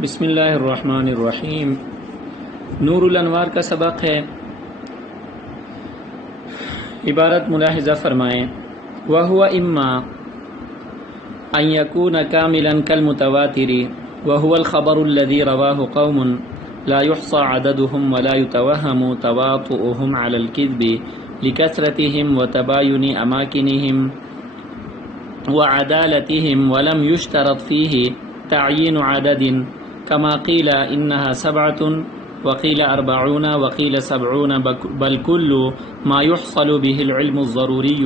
بسم اللہ الرحمن الرحیم۔ نور الانوار کا سبق ہے۔ عبارت ملاحظہ فرمائیں۔ وَهُوَ إِمَّا أَن يَكُونَ كَامِلًا كَالْمُتَوَاتِرِ وَهُوَ الْخَبَرُ الَّذِي رَوَاهُ قَوْمٌ لَا يُحْصَى عَدَدُهُمْ وَلَا يُتَوَهَّمُ تَوَاطُؤُهُمْ عَلَى الْكِذْبِ لِكَثْرَتِهِمْ وَتَبَايُنِ أَمَاكِنِهِمْ وَعَدَالَتِهِمْ وَلَمْ يُشْتَرَطْ فِيهِ تَعْيِينُ عَدَدٍ كما قيل إنها 7 وقيل 40 وقيل 70 بل كل ما يحصل به العلم الضروري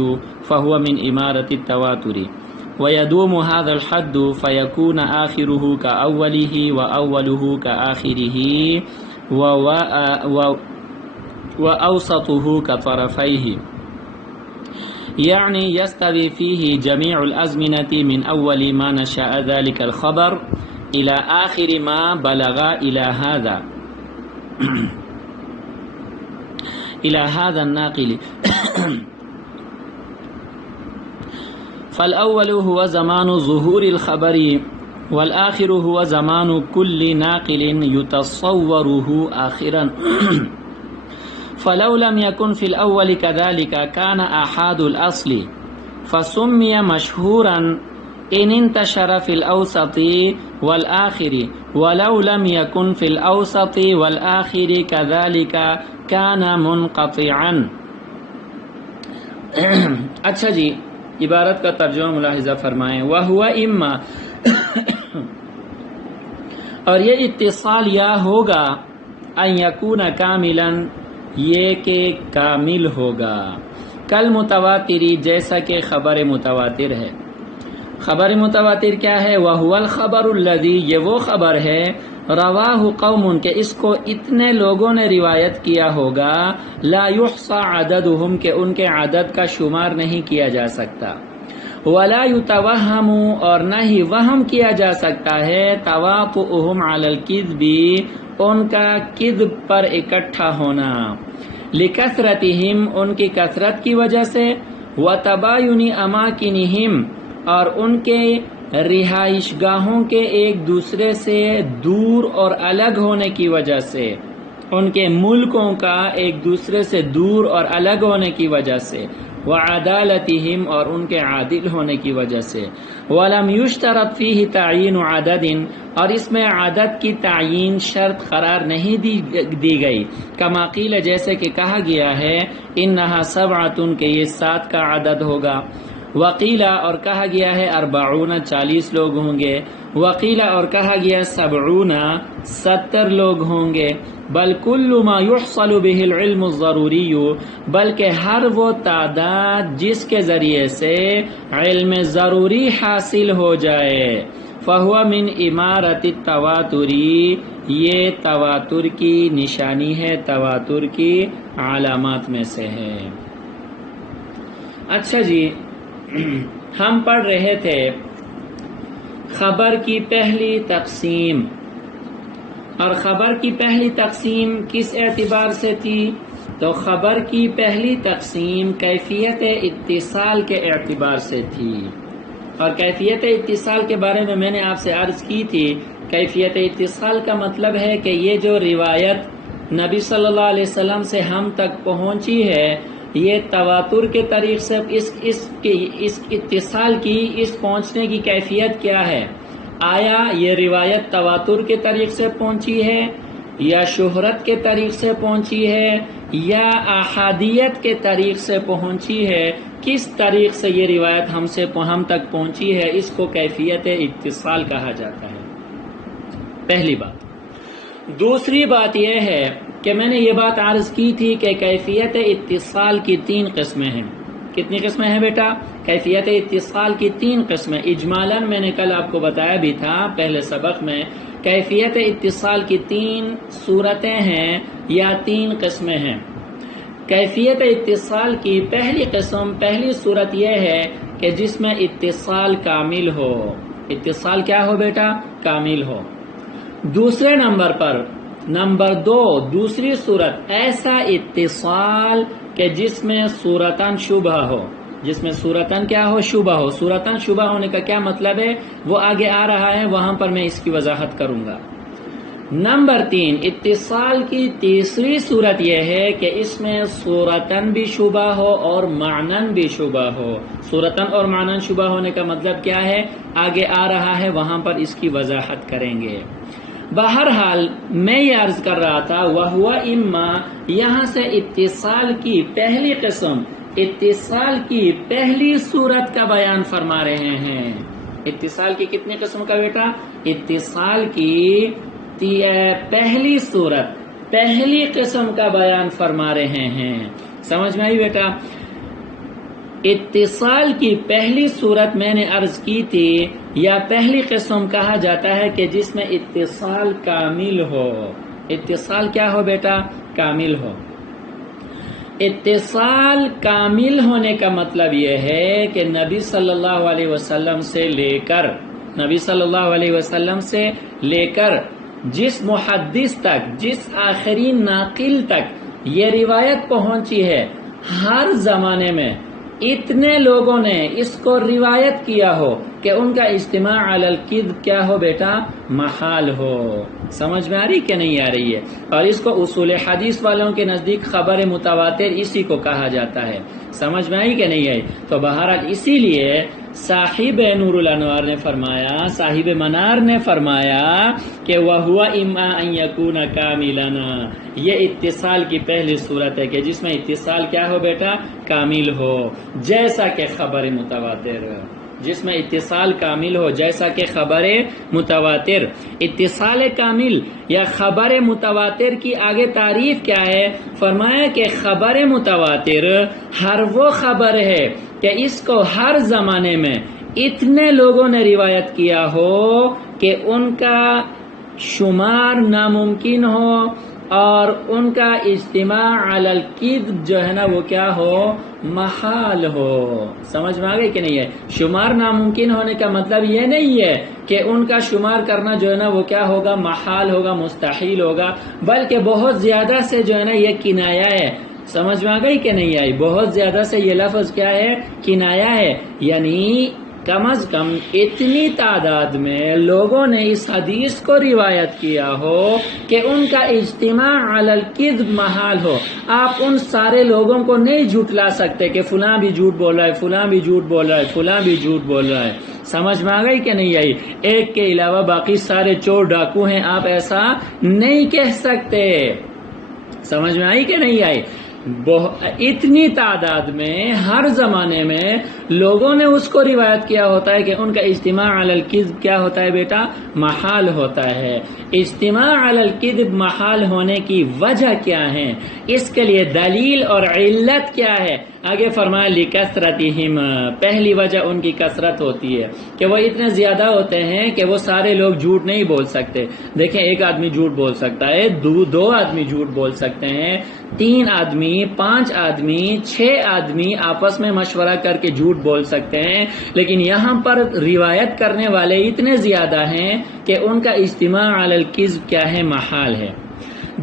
فهو من إمارة التواتر ويدوم هذا الحد فيكون آخره كأوله وأوله كآخره وأوسطه كطرفيه، يعني يستوي فيه جميع الأزمنة من أول ما نشأ ذلك الخبر إلى آخر ما بلغ إلى هذا الناقل فالأول هو زمان ظهور الخبر والآخر هو زمان كل ناقل يتصوره آخرا فلو لم يكن في الأول كذلك كان آحاد الأصل فسمي مشهورا إن انتشر في الأوسط والآخر ولو لم يكن في الأوسط والآخر كذلك كان منقطعا۔ اچھا جی، عبارت کا ترجمہ ملاحظہ فرمائیں۔ وَهُوَ إِمَّا اور یہ اتصال یا ہوگا، أَن يَكُونَ كَامِلًا یہ کہ کامل ہوگا، کل متواتری جیسا کہ خبر متواتر ہے۔ خبر متواتر کیا ہے؟ وَهُوَ الْخَبَرُ الَّذِي یہ وہ خبر ہے رواہ قوم کہ اس کو اتنے لوگوں نے روایت کیا ہوگا لا يحصى عددهم کہ ان کے عدد کا شمار نہیں کیا جا سکتا، ولا يتوہم اور نہ ہی وہم کیا جا سکتا ہے تواطؤهم على الكذب ان کا کذب پر اکٹھا ہونا، لکثرتهم ان کی کثرت کی وجہ سے، وتباین اماکنہم اور ان کے رہائش گاہوں کے ایک دوسرے سے دور اور الگ ہونے کی وجہ سے، ان کے ملکوں کا ایک دوسرے سے دور اور الگ ہونے کی وجہ سے، وعدالتہم اور ان کے عادل ہونے کی وجہ سے، ولم یشترط فیہ تعیین عدد اور اس میں عدد کی تعیین شرط قرار نہیں دی گئی، کما قیل جیسے کہ کہا گیا ہے انہا 7 کہ یہ 7 کا عدد ہوگا، وقیلا اور کہا گیا ہے 40 40 لوگ ہوں گے، وقیلا اور کہا گیا 70 لوگ ہوں گے، بل کل ما یحصل به العلم الضروری بلکہ ہر وہ تعداد جس کے ذریعے سے علم ضروری حاصل ہو جائے، فہو من امارت التواتر یہ تواتر کی نشانی ہے، تواتر کی علامات میں سے ہے۔ اچھا جی، ہم پڑھ رہے تھے خبر کی پہلی تقسیم، اور خبر کی پہلی تقسیم کس اعتبار سے تھی؟ تو خبر کی پہلی تقسیم کیفیت اتصال کے اعتبار سے تھی، اور کیفیت اتصال کے بارے میں نے آپ سے عرض کی تھی۔ کیفیت اتصال کا مطلب ہے کہ یہ جو روایت نبی صلی اللہ علیہ وسلم سے ہم تک پہنچی ہے، یہ تواتر کے طریق سے اس اتصال کی، اس پہنچنے کی کیفیت کیا ہے؟ آیا یہ روایت تواتر کے طریق سے پہنچی ہے، یا شہرت کے طریق سے پہنچی ہے، یا احادیت کے طریق سے پہنچی ہے؟ کس طریق سے یہ روایت ہم تک پہنچی ہے، اس کو کیفیت اتصال کہا جاتا ہے، پہلی بات۔ دوسری بات یہ ہے کہ میں نے یہ بات عرض کی تھی کہ کیفیت اتصال کی 3 قسمیں ہیں۔ کتنی قسمیں ہیں بیٹا؟ کیفیت اتصال کی 3 قسمیں اجمالاً میں نے کل آپ کو بتایا بھی تھا پہلے سبق میں۔ کیفیت اتصال کی 3 صورتیں ہیں یا 3 قسمیں ہیں۔ کیفیت اتصال کی پہلی قسم، پہلی صورت یہ ہے کہ جس میں اتصال کامل ہو۔ اتصال کیا ہو بیٹا؟ کامل ہو۔ دوسرے نمبر پر، نمبر 2، دوسری صورت ایسا اتصال کہ جس میں صورتاً شبہ ہو، جس میں صورتاً کیا ہو؟ شبہ ہو۔ صورتاً شبہ ہونے کا کیا مطلب ہے وہ آگے آ رہا ہے، وہاں پر میں اس کی وضاحت کروں گا۔ نمبر 3، اتصال کی تیسری صورت یہ ہے کہ اس میں صورتاً بھی شبہ ہو اور معناً بھی شبہ ہو۔ صورتاً اور معناً شبہ ہونے کا مطلب کیا ہے آگے آ رہا ہے، وہاں پر اس کی وضاحت کریں گے۔ بہرحال میں یہ عرض کر رہا تھا وَهُوَ اِمَّا، یہاں سے اتصال کی پہلی قسم، اتصال کی پہلی صورت کا بیان فرما رہے ہیں۔ اتصال کی کتنی قسم کا بیٹا؟ اتصال کی پہلی صورت، پہلی قسم کا بیان فرما رہے ہیں۔ سمجھ میں آئی بیٹا؟ اتصال کی پہلی صورت میں نے عرض کی تھی یا پہلی قسم کہا جاتا ہے کہ جس میں اتصال کامل ہو۔ اتصال کیا ہو بیٹا؟ کامل ہو۔ اتصال کامل ہونے کا مطلب یہ ہے کہ نبی صلی اللہ علیہ وسلم سے لے کر جس محدث تک، جس آخری ناقل تک یہ روایت پہنچی ہے، ہر زمانے میں اتنے لوگوں نے اس کو روایت کیا ہو کہ ان کا اجتماع علی الکذب کیا ہو بیٹا؟ محال ہو۔ سمجھ میں آ رہی کہ نہیں آ رہی ہے؟ اور اس کو اصول حدیث والوں کے نزدیک خبر متواتر اسی کو کہا جاتا ہے۔ سمجھ میں آئی کہ نہیں آئی؟ تو بہرحال اسی لیے صاحب نور الانوار نے فرمایا، صاحب منار نے فرمایا کہ وَهُوَ إِمَّا أَن يَكُونَ كَامِلًا، یہ اتصال کی پہلی صورت ہے کہ جس میں اتصال کیا ہو بیٹا؟ کامل ہو، جیسا کہ خبر متواتر، جس میں اتصال کامل ہو جیسا کہ خبر متواتر۔ اتصال کامل یا خبر متواتر کی آگے تعریف کیا ہے؟ فرمایا کہ خبر متواتر ہر وہ خبر ہے کہ اس کو ہر زمانے میں اتنے لوگوں نے روایت کیا ہو کہ ان کا شمار ناممکن ہو اور ان کا اجتماع علی الکذب جو ہے نا وہ کیا ہو؟ محال ہو۔ سمجھ میں آگئی کہ نہیں ہے؟ شمار ناممکن ہونے کا مطلب یہ نہیں ہے کہ ان کا شمار کرنا جو ہے نا وہ کیا ہوگا؟ محال ہوگا، مستحیل ہوگا، بلکہ بہت زیادہ سے جو ہے نا یہ کنایہ ہے۔ سمجھ میں آگئی کہ نہیں آئی؟ بہت زیادہ سے یہ لفظ کیا ہے؟ کنایہ ہے، یعنی کم از کم اتنی تعداد میں لوگوں نے اس حدیث کو روایت کیا ہو کہ ان کا اجتماع علی الکذب محال ہو۔ آپ ان سارے لوگوں کو نہیں جھٹلا سکتے کہ فلاں بھی جھوٹ بول رہا ہے، فلاں بھی جھوٹ بول رہا ہے، فلاں بھی جھوٹ بول رہا ہے۔ سمجھ میں آ گئی کہ نہیں آئی؟ ایک کے علاوہ باقی سارے چور ڈاکو ہیں، آپ ایسا نہیں کہہ سکتے۔ سمجھ میں آئی کہ نہیں آئی؟ اتنی تعداد میں ہر زمانے میں لوگوں نے اس کو روایت کیا ہوتا ہے کہ ان کا اجتماع علی الکذب کیا ہوتا ہے بیٹا؟ محال ہوتا ہے۔ اجتماع علی الکذب محال ہونے کی وجہ کیا ہے؟ اس کے لیے دلیل اور علت کیا ہے؟ آگے فرمایا لکثرتہم، پہلی وجہ ان کی کثرت ہوتی ہے کہ وہ اتنے زیادہ ہوتے ہیں کہ وہ سارے لوگ جھوٹ نہیں بول سکتے۔ دیکھیں ایک آدمی جھوٹ بول سکتا ہے، دو آدمی جھوٹ بول سکتے ہیں، 3 آدمی، 5 آدمی، 6 آدمی آپس میں مشورہ کر کے جھوٹ بول سکتے ہیں، لیکن یہاں پر روایت کرنے والے اتنے زیادہ ہیں کہ ان کا اجتماع علی الکذب کیا ہے؟ محال ہے۔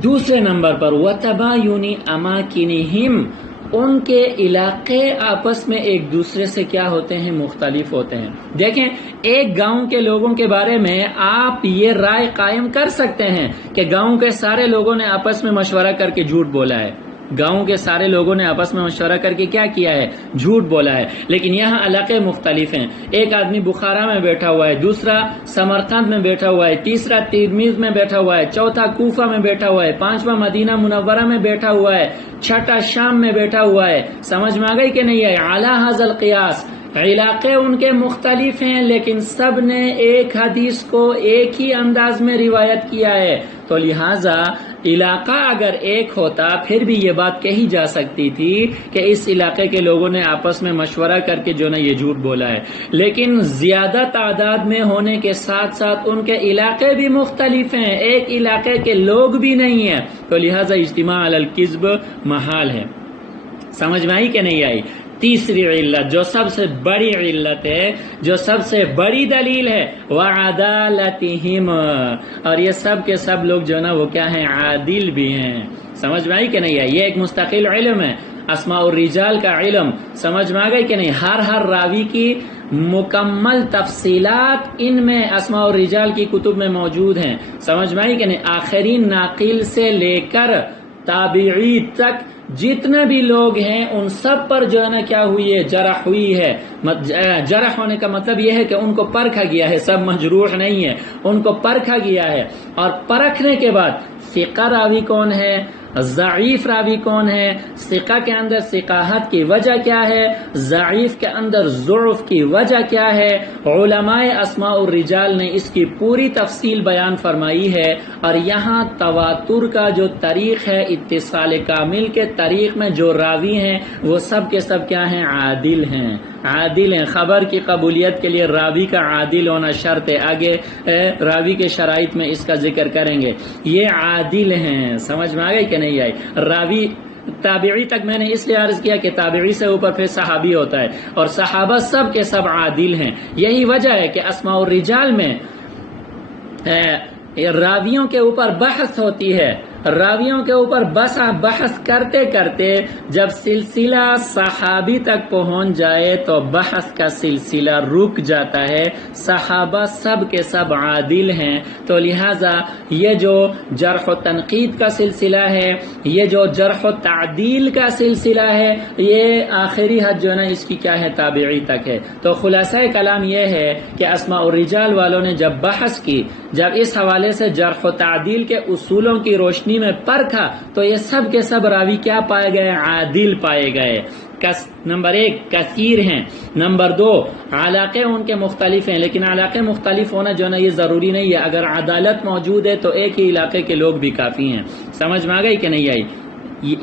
دوسرے نمبر پر وَتَبَايُنِ أَمَاكِنِهِمْ، ان کے علاقے آپس میں ایک دوسرے سے کیا ہوتے ہیں؟ مختلف ہوتے ہیں۔ دیکھیں ایک گاؤں کے لوگوں کے بارے میں آپ یہ رائے قائم کر سکتے ہیں کہ گاؤں کے سارے لوگوں نے آپس میں مشورہ کر کے جھوٹ بولا ہے، گاؤں کے سارے لوگوں نے آپس میں مشورہ کر کے کیا کیا ہے؟ جھوٹ بولا ہے، لیکن یہاں علاقے مختلف ہیں۔ ایک آدمی بخارا میں بیٹھا ہوا ہے، دوسرا سمرقند میں بیٹھا ہوا ہے، تیسرا ترمذ میں بیٹھا ہوا ہے، چوتھا کوفہ میں بیٹھا ہوا ہے، پانچواں مدینہ منورہ میں بیٹھا ہوا ہے، چھٹا شام میں بیٹھا ہوا ہے۔ سمجھ میں آ گئی کہ نہیں ہے؟ اعلی ھذا القیاس، علاقے ان کے مختلف ہیں لیکن سب نے ایک حدیث کو ایک ہی انداز میں روایت کیا ہے، تو لہٰذا علاقہ اگر ایک ہوتا پھر بھی یہ بات کہی جا سکتی تھی کہ اس علاقے کے لوگوں نے آپس میں مشورہ کر کے جو نا یہ جھوٹ بولا ہے، لیکن زیادہ تعداد میں ہونے کے ساتھ ساتھ ان کے علاقے بھی مختلف ہیں، ایک علاقے کے لوگ بھی نہیں ہیں، تو لہٰذا اجتماع علی الکذب محال ہے۔ سمجھ میں آئی کہ نہیں آئی؟ تیسری علت جو سب سے بڑی علت ہے، جو سب سے بڑی دلیل ہے، وعدالتہم، اور یہ سب کے سب لوگ جو نا وہ کیا ہیں؟ عادل بھی ہیں۔ سمجھ میں آئی کہ نہیں آئی؟ یہ ایک مستقل علم ہے، اسماء الرجال کا علم۔ سمجھ میں آ گئی کہ نہیں؟ ہر راوی کی مکمل تفصیلات ان میں اسماء الرجال کی کتب میں موجود ہیں. سمجھ میں آئی کہ نہیں؟ آخرین ناقل سے لے کر تابعی تک جتنے بھی لوگ ہیں ان سب پر جو ہے نا کیا ہوئی ہے؟ جرح ہوئی ہے. جرح ہونے کا مطلب یہ ہے کہ ان کو پرکھا گیا ہے، سب مجروح نہیں ہے، ان کو پرکھا گیا ہے. اور پرکھنے کے بعد ثقہ راوی کون ہے، ضعیف راوی کون ہے، ثقہ کے اندر ثقاحت کی وجہ کیا ہے، ضعیف کے اندر ضعف کی وجہ کیا ہے. علماء اسماء الرجال نے اس کی پوری تفصیل بیان فرمائی ہے. اور یہاں تواتر کا جو طریق ہے، اتصال کامل کے طریق میں جو راوی ہیں وہ سب کے سب کیا ہیں؟ عادل ہیں. عادل ہیں. خبر کی قبولیت کے لیے راوی کا عادل ہونا شرط ہے. آگے راوی کے شرائط میں اس کا ذکر کریں گے. یہ عادل ہیں. سمجھ میں آ گئی کہ نہیں آئی؟ راوی تابعی تک میں نے اس لیے عرض کیا کہ تابعی سے اوپر پھر صحابی ہوتا ہے، اور صحابہ سب کے سب عادل ہیں. یہی وجہ ہے کہ اسماء الرجال میں راویوں کے اوپر بحث ہوتی ہے. راویوں کے اوپر بحث کرتے کرتے جب سلسلہ صحابی تک پہنچ جائے تو بحث کا سلسلہ رک جاتا ہے. صحابہ سب کے سب عادل ہیں، تو لہٰذا یہ جو جرح و تنقید کا سلسلہ ہے، یہ جو جرح و تعدیل کا سلسلہ ہے، یہ آخری حد جو ہے نا اس کی کیا ہے؟ تابعی تک ہے. تو خلاصہ کلام یہ ہے کہ اسماء الرجال والوں نے جب بحث کی، جب اس حوالے سے جرح و تعدیل کے اصولوں کی روشنی میں پرکھا، تو یہ سب کے سب راوی کیا پائے گئے؟ عادل پائے گئے. نمبر 1 کثیر ہیں. نمبر 2 علاقے ان کے مختلف ہیں، لیکن علاقے مختلف ہونا جو ہے نا یہ ضروری نہیں ہے. اگر عدالت موجود ہے تو ایک ہی علاقے کے لوگ بھی کافی ہیں. سمجھ میں آ گئی کہ نہیں آئی؟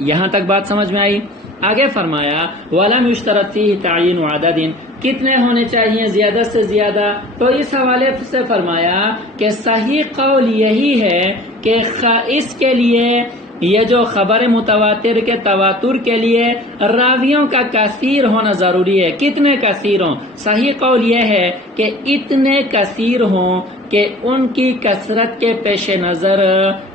یہاں تک بات سمجھ میں آئی؟ آگے فرمایا وَلَمْ يُشْتَرَطْ فِيهِ تَعْيِينُ عَدَدٍ، کتنے ہونے چاہیے؟ زیادہ سے زیادہ. تو اس حوالے سے فرمایا کہ صحیح قول یہی ہے کہ اس کے لیے یہ جو خبر متواتر کے تواتر کے لیے راویوں کا کثیر ہونا ضروری ہے. کتنے کثیر ہوں؟ صحیح قول یہ ہے کہ اتنے کثیر ہوں کہ ان کی کثرت کے پیش نظر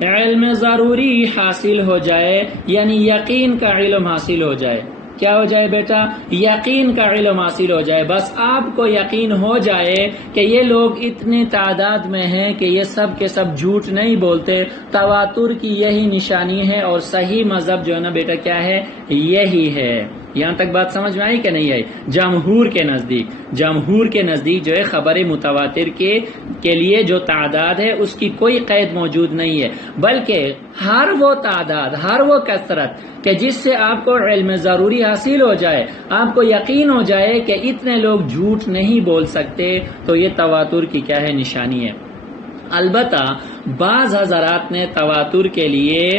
علم ضروری حاصل ہو جائے، یعنی یقین کا علم حاصل ہو جائے. کیا ہو جائے بیٹا؟ یقین کا علم حاصل ہو جائے. بس آپ کو یقین ہو جائے کہ یہ لوگ اتنی تعداد میں ہیں کہ یہ سب کے سب جھوٹ نہیں بولتے. تواتر کی یہی نشانی ہے، اور صحیح مذہب جو ہے نا بیٹا کیا ہے؟ یہی ہے. یہاں تک بات سمجھ میں آئی کہ نہیں آئی؟ جمہور کے نزدیک جو ہے خبر متواتر کے لیے جو تعداد ہے اس کی کوئی قید موجود نہیں ہے، بلکہ ہر وہ تعداد، ہر وہ کثرت کہ جس سے آپ کو علم ضروری حاصل ہو جائے، آپ کو یقین ہو جائے کہ اتنے لوگ جھوٹ نہیں بول سکتے، تو یہ تواتر کی کیا ہے؟ نشانی ہے. البتہ بعض حضرات نے تواتر کے لیے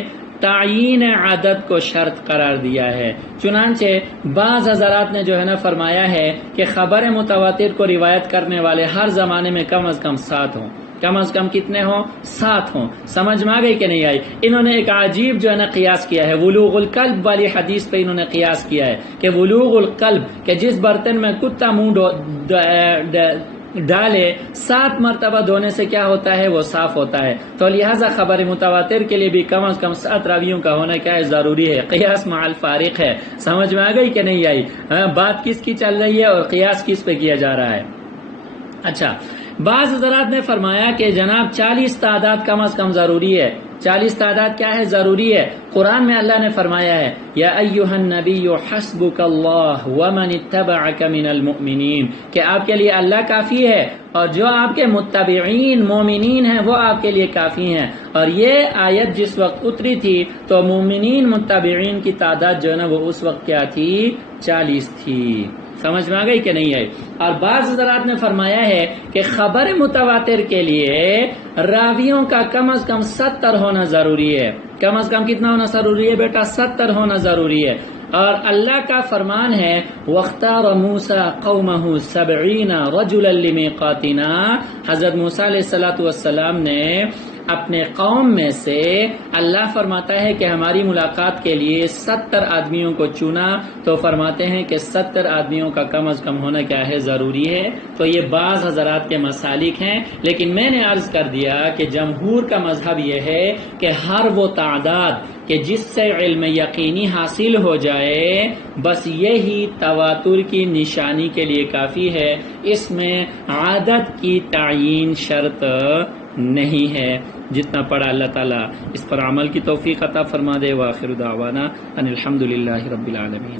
تعیین عدد کو شرط قرار دیا ہے. چنانچہ بعض حضرات نے جو ہے نا فرمایا ہے کہ خبر متواتر کو روایت کرنے والے ہر زمانے میں کم از کم 7 ہوں. کم از کم کتنے ہوں؟ 7 ہوں. سمجھ میں آ گئی کہ نہیں آئی؟ انہوں نے ایک عجیب جو ہے نا قیاس کیا ہے. ولوغ القلب والی حدیث پہ انہوں نے قیاس کیا ہے کہ ولوغ القلب کہ جس برتن میں کتا منہ ڈالے 7 مرتبہ دھونے سے کیا ہوتا ہے؟ وہ صاف ہوتا ہے. تو لہٰذا خبر متواتر کے لیے بھی کم از کم 7 راویوں کا ہونا کیا ہے؟ ضروری ہے. قیاس مع الفارق ہے. سمجھ میں آ گئی کہ نہیں آئی؟ بات کس کی چل رہی ہے اور قیاس کس پہ کیا جا رہا ہے؟ اچھا، بعض حضرات نے فرمایا کہ جناب 40 تعداد کم از کم ضروری ہے. 40 تعداد کیا ہے؟ ضروری ہے. قرآن میں اللہ نے فرمایا ہے یا ایھا النبی حسبک اللہ ومن اتبعک من المؤمنین، کہ آپ کے لیے اللہ کافی ہے اور جو آپ کے متبعین مومنین ہیں وہ آپ کے لیے کافی ہیں. اور یہ آیت جس وقت اتری تھی تو مومنین متبعین کی تعداد جو ہے نا وہ اس وقت کیا تھی؟ 40 تھی. سمجھ میں آ گئی کہ نہیں آئی؟ اور بعض حضرات نے فرمایا ہے کہ خبر متواتر کے لیے راویوں کا کم از کم 70 ہونا ضروری ہے. کم از کم کتنا ہونا ضروری ہے بیٹا؟ 70 ہونا ضروری ہے. اور اللہ کا فرمان ہے وَاخْتَارَ مُوسَىٰ قَوْمَهُ 70 رَجُلًا لِمِيقَاتِنَا، حضرت موسیٰ علیہ السلام نے اپنے قوم میں سے اللہ فرماتا ہے کہ ہماری ملاقات کے لیے 70 آدمیوں کو چنا، تو فرماتے ہیں کہ 70 آدمیوں کا کم از کم ہونا کیا ہے، ضروری ہے۔ تو یہ بعض حضرات کے مسالک ہیں، لیکن میں نے عرض کر دیا کہ جمہور کا مذہب یہ ہے کہ ہر وہ تعداد کہ جس سے علم یقینی حاصل ہو جائے بس یہی تواتر کی نشانی کے لیے کافی ہے، اس میں عدد کی تعیین شرط نہیں ہے۔ جتنا پڑھا اللہ تعالیٰ اس پر عمل کی توفیق عطا فرما دے۔ وآخر دعوانا ان الحمدللہ رب العالمین۔